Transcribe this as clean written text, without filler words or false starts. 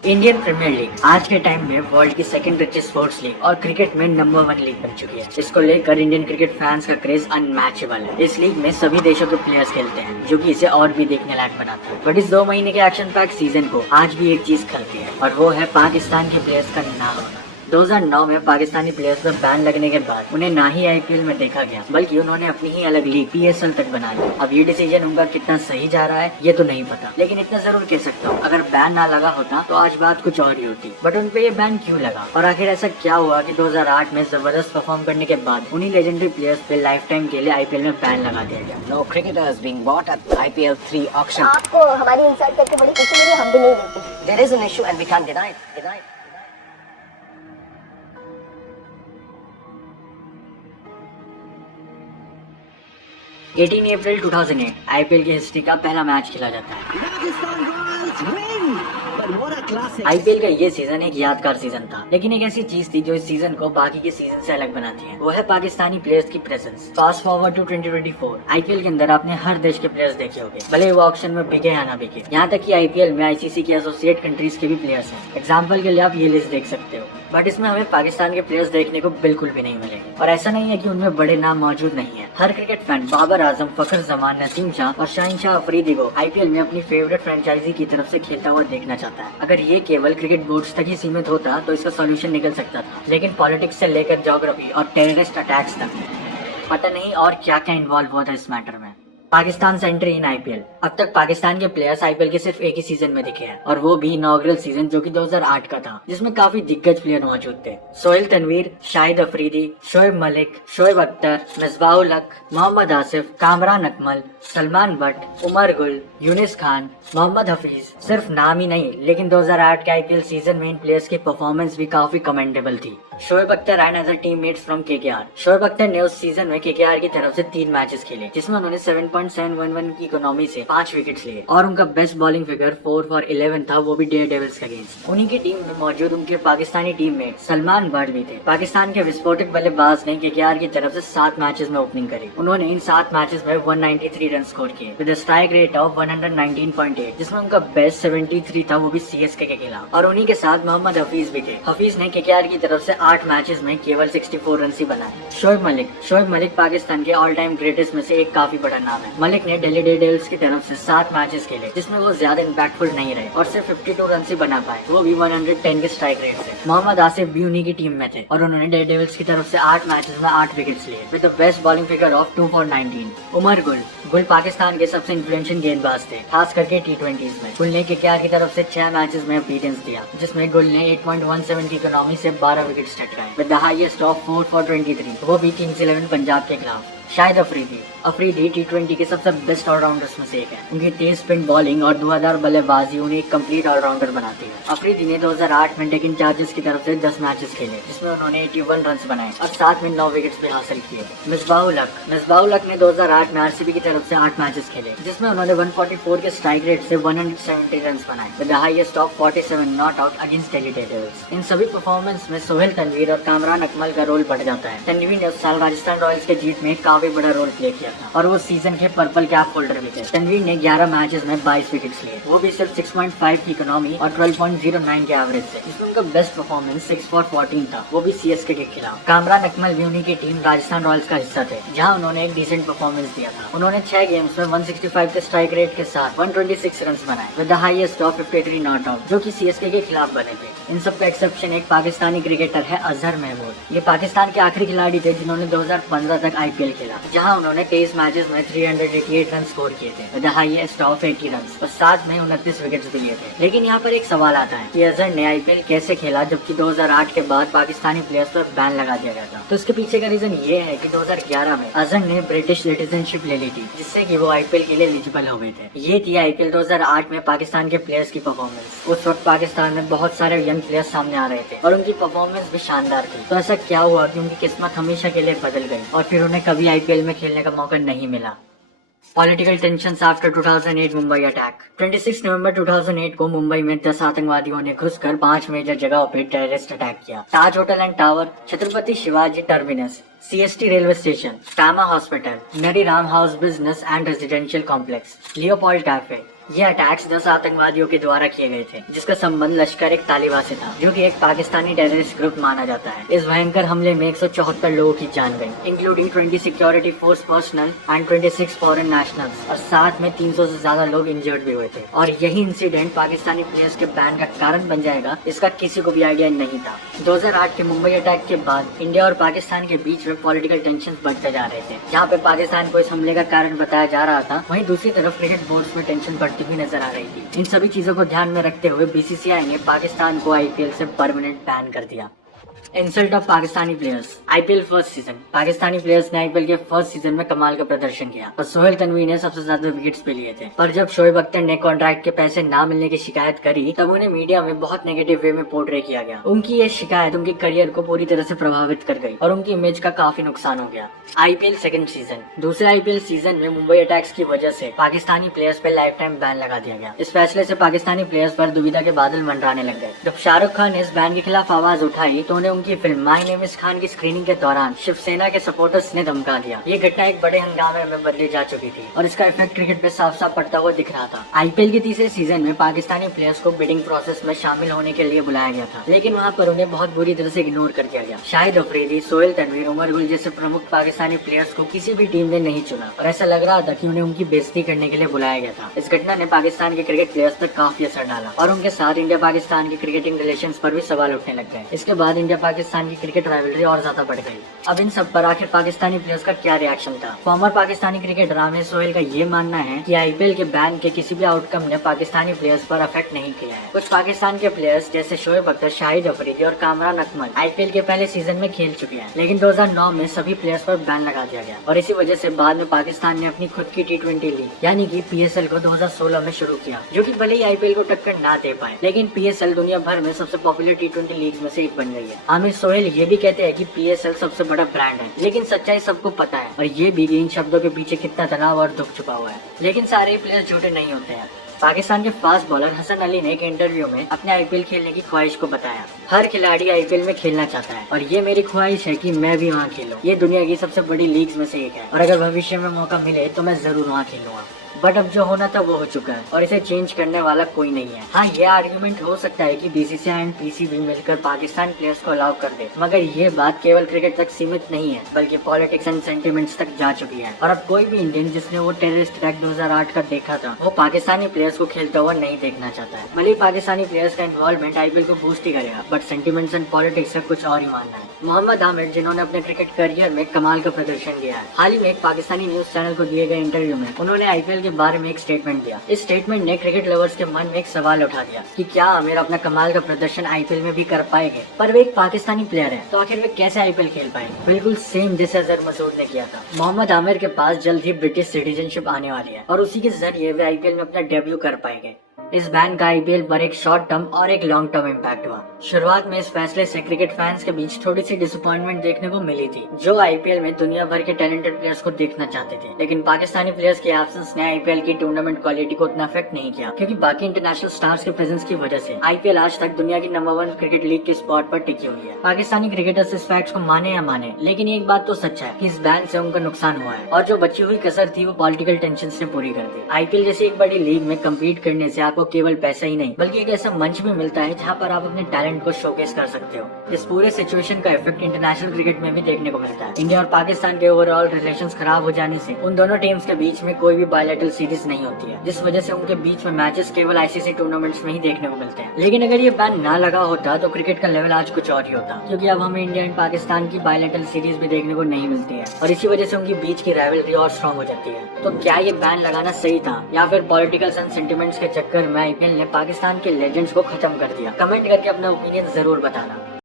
Indian premiere league आज के time में वर्ल्ड की सेकंड रिचेस्ट स्पोर्ट्स लीग और क्रिकेट में नंबर 1 लीग बन चुकी है। इसको लेकर इंडियन क्रिकेट फैंस का क्रेज अनमैचेबल है। इस लीग में सभी देशों के प्लेयर्स खेलते हैं, जो कि इसे और भी देखने लायक बनाता है। बट इस 2 महीने के एक्शन पैक सीजन को आज भी एक चीज खलती है, और वो है पाकिस्तान के प्लेयर्स का ना होना। 2009 में पाकिस्तानी प्लेयर्स पर बैन लगने के बाद उन्हें ना ही आईपीएल में देखा गया, बल्कि उन्होंने अपनी ही अलग लीग पीएसएल तक बना ली। अब ये डिसीजन उनका कितना सही जा रहा है ये तो नहीं पता, लेकिन इतना जरूर कह सकता हूँ, अगर बैन ना लगा होता तो आज बात कुछ और ही होती। बट उन पे ये बैन क्यों लगा, और आखिर ऐसा क्या हुआ कि 2008 में जबरदस्त परफॉर्म करने के बाद उन्हीं लेजेंडरी प्लेयर्स पे लाइफ टाइम के लिए आईपीएल में बैन लगा दिया गया। No cricketers being bought at IPL 3 auction. आपको हमारी इंसल्ट करके बड़ी खुशी मिली, हम भी नहीं मिलती। There is an issue and we can't deny it. 18 April 2008 IPL की हिस्ट्री का पहला मैच खेला जाता है। आईपीएल का ये सीजन एक यादगार सीजन था, लेकिन एक ऐसी चीज थी जो इस सीजन को बाकी के सीजन से अलग बनाती है, वो है पाकिस्तानी प्लेयर्स की presence. Fast forward to 2024 IPL के अंदर आपने हर देश के प्लेयर्स देखे होंगे, भले वो ऑक्शन में बिके या ना बिके। यहाँ तक कि आईपीएल में आईसीसी के एसोसिएट कंट्रीज के भी प्लेयर्स हैं। एग्जाम्पल के लिए आप ये लिस्ट देख सकते हो, बट इसमें हमें पाकिस्तान के प्लेयर्स देखने को बिल्कुल भी नहीं मिलेंगे। और ऐसा नहीं है कि उनमें बड़े नाम मौजूद नहीं है। हर क्रिकेट फैन बाबर आजम, फखर जमान, नसीम शाह और शाहिनशाह अफरीदी को आईपीएल में अपनी फेवरेट फ्रेंचाइजी की तरफ से खेलता हुआ देखना चाहता है। अगर ये केवल क्रिकेट बोर्ड्स तक ही सीमित होता तो इसका सॉल्यूशन निकल सकता था, लेकिन पॉलिटिक्स से लेकर ज्योग्राफी और टेररिस्ट अटैक्स तक पता नहीं और क्या क्या इन्वॉल्व हुआ था इस मैटर में। पाकिस्तान से एंट्री इन आईपीएल। अब तक पाकिस्तान के प्लेयर्स आईपीएल के सिर्फ एक ही सीजन में दिखे हैं, और वो भी इनॉग्रल सीजन जो कि 2008 का था, जिसमें काफी दिग्गज प्लेयर मौजूद थे। सोहेल तनवीर, शाहिद अफरीदी, शोएब मलिक, शोएब अख्तर, मिसबाहुल हक, मोहम्मद आसिफ, कामरान अकमल, सलमान बट, उमर गुल, यूनिस खान, मोहम्मद हफीज। सिर्फ नाम ही नहीं, लेकिन 2008 के आईपीएल सीजन में इन प्लेयर्स की परफॉर्मेंस भी काफी कमेंडेबल थी। Shoaib Akhtar and other teammates from KKR. Shoaib Akhtar ने उस सीजन में केकेआर की तरफ से 3 मैचेस खेले, जिसमें उन्होंने 7.711 की इकोनॉमी से 5 विकेट्स लिए, और उनका बेस्ट बॉलिंग फिगर 4 for 11 था, वो भी डेयर डेविल्स के अगेंस्ट। उन्हीं की टीम में मौजूद उनके पाकिस्तानी टीममेट सलमान बट भी थे। पाकिस्तान के विस्फोटक बल्लेबाज ने केकेआर की तरफ से 7 मैचेस में ओपनिंग करी। उन्होंने इन 7 मैचेस में 193 रन स्कोर किए विद स्ट्राइक रेट ऑफ 119.8, जिसमें उनका बेस्ट 73 था, वो भी सीएसके के खिलाफ। और उन्हीं के साथ मोहम्मद हफीज भी थे। हफीज ने केकेआर की तरफ से 8 मैचेस में केवल 64 रन ही बनाए। शोएब मलिक पाकिस्तान के ऑल टाइम ग्रेटेस्ट में से एक काफी बड़ा नाम है। मलिक ने दिल्ली डेयरडेविल्स की तरफ से 7 मैचेस खेले, जिसमें वो ज्यादा इम्पैक्टफुल नहीं रहे और सिर्फ 52 रन ही बना पाए, वो भी 110 के स्ट्राइक रेट से। मोहम्मद आसिफ भी उन्हीं की टीम में थे, और उन्होंने डेयरडेविल्स की तरफ से 8 मैचेस में 8 विकेट्स लिए with the best bowling figure of 2 for 19। Umar Gul Pakistan के सबसे इन्फ्लुएंशियल गेंदबाज थे, खास करके T20s में। गुल ने केकेआर की तरफ से 6 मैचेस में अपीयरेंस दिया, जिसमें गुल ने 8.17 की इकोनॉमी से 12 विकेट्स टटकाए with the highest of 4 for 23, वो भी किंग्स 11 पंजाब के खिलाफ। शाहिद अफरीदी T20 के सबसे बेस्ट ऑलराउंडर्स में से एक है। उनकी तेज स्पिन बॉलिंग और धुआंधार बल्लेबाजी उन्हें एक कंप्लीट ऑलराउंडर बनाती है। अफरीदी ने 2008 में डेक्कन चार्जर्स की तरफ से 10 मैचेस खेले, जिसमें उन्होंने 81 रन बनाए और साथ में 9 विकेट्स भी हासिल किए। मिसबाहुल हक ने 2008 में आरसीबी की तरफ से 8 मैचेस खेले, जिसमें उन्होंने 144 के स्ट्राइक रेट से 170 रन बनाए with the highest of 47 not out against Delhi Daredevils. इन सभी परफॉर्मेंस में सोहेल तनवीर और कामरान अकमल का रोल बढ़ जाता है। तनवीर ने उस साल राजस्थान रॉयल्स के जीत में काफी बड़ा रोल प्ले किया था, और वो सीजन के पर्पल कैप होल्डर भी थे। तनवीर ने 11 मैचेस में 22 विकेट्स लिए, वो भी सिर्फ 6.5 की इकोनॉमी और 12.09 के एवरेज से, जिसमें उनका बेस्ट परफॉर्मेंस 6 for 14 था, वो भी सीएसके के खिलाफ। कामरान अकमल भी उन्हीं की टीम राजस्थान रॉयल्स का हिस्सा थे, जहां उन्होंने एक डिसेंट परफॉर्मेंस दिया था। उन्होंने 6 गेम्स में 165 के स्ट्राइक रेट के साथ 126 रन बनाए with the highest of 53 not out, जो कि सीएसके के खिलाफ बने थे। इन सब का एक्सेप्शन एक पाकिस्तानी क्रिकेटर है अजहर महमूद। ये पाकिस्तान के आखिरी खिलाड़ी थे जिन्होंने 2015 तक आईपीएल खेला, जहां उन्होंने 23 मैचेस में 388 रन स्कोर किए थे with the highest of 80 run, और साथ में 29 विकेट्स भी लिए थे। लेकिन यहाँ पर एक सवाल आता है कि अजहर ने आईपीएल कैसे खेला, जबकि 2008 के बाद पाकिस्तानी प्लेयर्स पर बैन लगा दिया गया था। तो इसके पीछे का रीजन ये है कि 2011 में अजहर ने ब्रिटिश सिटीजनशिप ले ली थी, जिससे कि वो आईपीएल के लिए एलिजिबल हो गए थे। ये थी आईपीएल 2008 में पाकिस्तान के प्लेयर्स की परफॉर्मेंस। उस वक्त पाकिस्तान में बहुत सारे यंग प्लेयर्स सामने आ रहे थे, और उनकी परफॉर्मेंस भी शानदार थी। तो ऐसा क्या हुआ कि उनकी किस्मत हमेशा के लिए बदल गई, और फिर उन्हें कभी आईपीएल में खेलने का मौका नहीं मिला। Political tensions after 2008 Mumbai attack. 26 नवंबर 2008 को मुंबई में 10 आतंकवादियों ने घुसकर 5 मेजर जगहों पर टेररिस्ट अटैक किया। Taj hotel and tower, Chhatrapati Shivaji terminus, CST railway station, टामा हॉस्पिटल, मेरी राम house business and residential complex, Leopold cafe, ये अटैक्स 10 आतंकवादियों के द्वारा किए गए थे, जिसका संबंध लश्कर एक तालिबा से था, जो कि एक पाकिस्तानी टेररिस्ट ग्रुप माना जाता है। इस भयंकर हमले में 174 लोगों की जान गई, including 20 security force personal and 26 foreign nationals, और साथ में 300 से ज्यादा लोग इंजर्ड भी हुए थे। और यही इंसिडेंट पाकिस्तानी प्लेयर्स के बैन का कारण बन जाएगा, इसका किसी को भी आइडिया नहीं था। 2008 के मुंबई अटैक के बाद इंडिया और पाकिस्तान के बीच में पॉलिटिकल टेंशन बढ़ते जा रहे थे। जहाँ पे पाकिस्तान को इस हमले का कारण बताया जा रहा था, वहीं दूसरी तरफ क्रिकेट बोर्ड्स में टेंशन बढ़ती हुई नजर आ रही थी। इन सभी चीजों को ध्यान में रखते हुए बीसीसीआई ने पाकिस्तान को आईपीएल से परमानेंट बैन कर दिया। Insult of Pakistani players. IPL first season. Pakistani players ने आईपीएल के फर्स्ट सीजन में कमाल का प्रदर्शन किया और सोहेल तनवी ने सबसे ज्यादा विकेट्स भी लिए थे। पर जब शोएब अख्तर ने कॉन्ट्रैक्ट के पैसे ना मिलने की शिकायत करी, तब उन्हें मीडिया में बहुत नेगेटिव वे में पोर्ट्रे किया गया। उनकी ये शिकायत उनके करियर को पूरी तरह से प्रभावित कर गई और उनकी इमेज का काफी नुकसान हो गया। IPL second season. दूसरे आईपीएल सीजन में मुंबई अटैक्स की वजह से पाकिस्तानी प्लेयर्स पे लाइफ टाइम बैन लगा दिया गया। इस फैसले से पाकिस्तानी प्लेयर्स पर दुविधा के बादल मंडराने लग गए। जब शाहरुख खान ने इस बैन के खिलाफ आवाज उठाई, तो उन्हें उनकी film my name is Khan की स्क्रीनिंग के दौरान शिवसेना के सपोर्टर्स ने धमका दिया। ये घटना एक बड़े हंगामे में बदली जा चुकी थी और इसका इफेक्ट क्रिकेट पे साफ साफ पड़ता हुआ दिख रहा था। आईपीएल के तीसरे सीजन में पाकिस्तानी प्लेयर्स को बिडिंग प्रोसेस में शामिल होने के लिए बुलाया गया था, लेकिन वहाँ पर उन्हें बहुत बुरी तरह से इग्नोर कर दिया गया। शाहिद अफरीदी, सोहेल तनवीर, उमर गुल जैसे प्रमुख पाकिस्तानी प्लेयर्स को किसी भी टीम ने नहीं चुना और ऐसा लग रहा था कि उन्हें उनकी बेइज्जती करने के लिए बुलाया गया था। इस घटना ने पाकिस्तान के क्रिकेट प्लेयर्स पर काफी असर डाला और उनके साथ इंडिया पाकिस्तान के क्रिकेटिंग रिलेशंस पर भी सवाल उठने लग गए। इसके बाद इंडिया पाकिस्तान की क्रिकेट राइवलरी और ज्यादा बढ़ गई। अब इन सब पर आखिर पाकिस्तानी प्लेयर्स का क्या रिएक्शन था? फॉर्मर पाकिस्तानी क्रिकेटर रामेश सोहेल का ये मानना है कि आईपीएल के बैन के किसी भी आउटकम ने पाकिस्तानी प्लेयर्स पर अफेक्ट नहीं किया है। कुछ पाकिस्तान के प्लेयर्स जैसे शोएब अख्तर, शाहिद अफरीदी और कामरान अकमल आईपीएल के पहले सीजन में खेल चुके हैं, लेकिन 2009 में सभी प्लेयर्स पर बैन लगा दिया गया और इसी वजह से बाद में पाकिस्तान ने अपनी खुद की T20 लीग यानी कि PSL को 2016 में शुरू किया, जो कि भले ही आईपीएल को टक्कर ना दे पाए, लेकिन PSL दुनिया भर में सबसे पॉपुलर T20 लीग में से एक बन गई है। आमिर सोहेल ये भी कहते हैं कि PSL सबसे बड़ा ब्रांड है, लेकिन सच्चाई सबको पता है और ये भी इन शब्दों के पीछे कितना तनाव और दुख छुपा हुआ है। लेकिन सारे प्लेयर्स झूठे नहीं होते हैं। पाकिस्तान के फास्ट बॉलर हसन अली ने एक इंटरव्यू में अपने आईपीएल खेलने की ख्वाहिश को बताया। हर खिलाड़ी आईपीएल में खेलना चाहता है और ये मेरी ख्वाहिश है कि मैं भी वहाँ खेलूं। ये दुनिया की सबसे बड़ी लीग्स में से एक है और अगर भविष्य में मौका मिले तो मैं जरूर वहाँ खेलूंगा। बट अब जो होना था वो हो चुका है और इसे चेंज करने वाला कोई नहीं है। हाँ, ये आर्ग्यूमेंट हो सकता है कि बीसीसीआई एंड पीसीबी मिलकर पाकिस्तान प्लेयर्स को अलाउ कर दे, मगर ये बात केवल क्रिकेट तक सीमित नहीं है, बल्कि पॉलिटिक्स एंड सेंटिमेंट्स तक जा चुकी है। और अब कोई भी इंडियन जिसने वो टेररिस्ट अटैक 2008 का देखा था, वो पाकिस्तानी प्लेयर्स को खेलता हुआ नहीं देखना चाहता है। भले पाकिस्तानी प्लेयर्स का इन्वॉल्वमेंट आईपीएल को बूस्ट ही करेगा, बट सेंटिमेंट्स एंड पॉलिटिक्स से कुछ और ही मानना है। मोहम्मद आमिर, जिन्होंने अपने क्रिकेट करियर में कमाल का प्रदर्शन किया है, हाल ही में एक पाकिस्तानी न्यूज चैनल को दिए गए इंटरव्यू में उन्होंने आईपीएल के बारे में एक स्टेटमेंट दिया। इस स्टेटमेंट ने क्रिकेट लवर्स के मन में एक सवाल उठा दिया कि क्या आमिर अपना कमाल का प्रदर्शन आईपीएल में भी कर पाएंगे। पर वे एक पाकिस्तानी प्लेयर है, तो आखिर वे कैसे आईपीएल खेल पाएंगे? बिल्कुल सेम जैसे अजहर मसूद ने किया था। मोहम्मद आमिर के पास जल्द ही ब्रिटिश सिटीजनशिप आने वाली है और उसी के जरिए वे आईपीएल में अपना डेब्यू कर पाएंगे। इस बैन का आईपीएल पर एक शॉर्ट टर्म और एक लॉन्ग टर्म इम्पैक्ट हुआ। शुरुआत में इस फैसले से क्रिकेट फैंस के बीच थोड़ी सी डिसअपॉइंटमेंट देखने को मिली थी, जो आईपीएल में दुनिया भर के टैलेंटेड प्लेयर्स को देखना चाहते थे। लेकिन पाकिस्तानी प्लेयर्स के एब्सेंस ने आईपीएल की टूर्नामेंट क्वालिटी को उतना अफेक्ट नहीं किया, क्योंकि बाकी इंटरनेशनल स्टार्स के प्रेजेंस की वजह से आईपीएल आज तक दुनिया की नंबर 1 क्रिकेट लीग के स्पॉट पर टिकी हुई है। पाकिस्तानी क्रिकेटर्स इस फैक्ट को माने या माने, लेकिन एक बात तो सच है कि इस बैन से उनका नुकसान हुआ है और जो बची हुई कसर थी वो पॉलिटिकल टेंशन ने पूरी कर दी। आईपीएल जैसी एक बड़ी लीग में कम्पीट करने से आपको केवल पैसा ही नहीं, बल्कि एक ऐसा मंच भी मिलता है जहां पर आप अपने टैलेंट को शोकेस कर सकते हो। इस पूरे सिचुएशन का इफेक्ट इंटरनेशनल क्रिकेट में भी देखने को मिलता है। इंडिया और पाकिस्तान के ओवरऑल रिलेशंस खराब हो जाने से उन दोनों टीम्स के बीच में कोई भी बायलैटरल सीरीज नहीं होती है, जिस वजह से उनके बीच में मैचेस केवल आईसीसी टूर्नामेंट्स में ही देखने को मिलते हैं। लेकिन अगर ये बैन ना लगा होता तो क्रिकेट का लेवल आज कुछ और ही होता, क्योंकि अब हमें इंडिया एंड पाकिस्तान की बायलैटरल सीरीज भी देखने को नहीं मिलती है और इसी वजह से उनकी बीच की राइवलरी और स्ट्रॉन्ग हो जाती है। तो क्या ये बैन लगाना सही था या फिर पॉलिटिकल सेंटिमेंट्स के चक्कर में आईपीएल ने पाकिस्तान के लेजेंड्स को खत्म कर दिया? कमेंट करके अपना ओपिनियन जरूर बताना।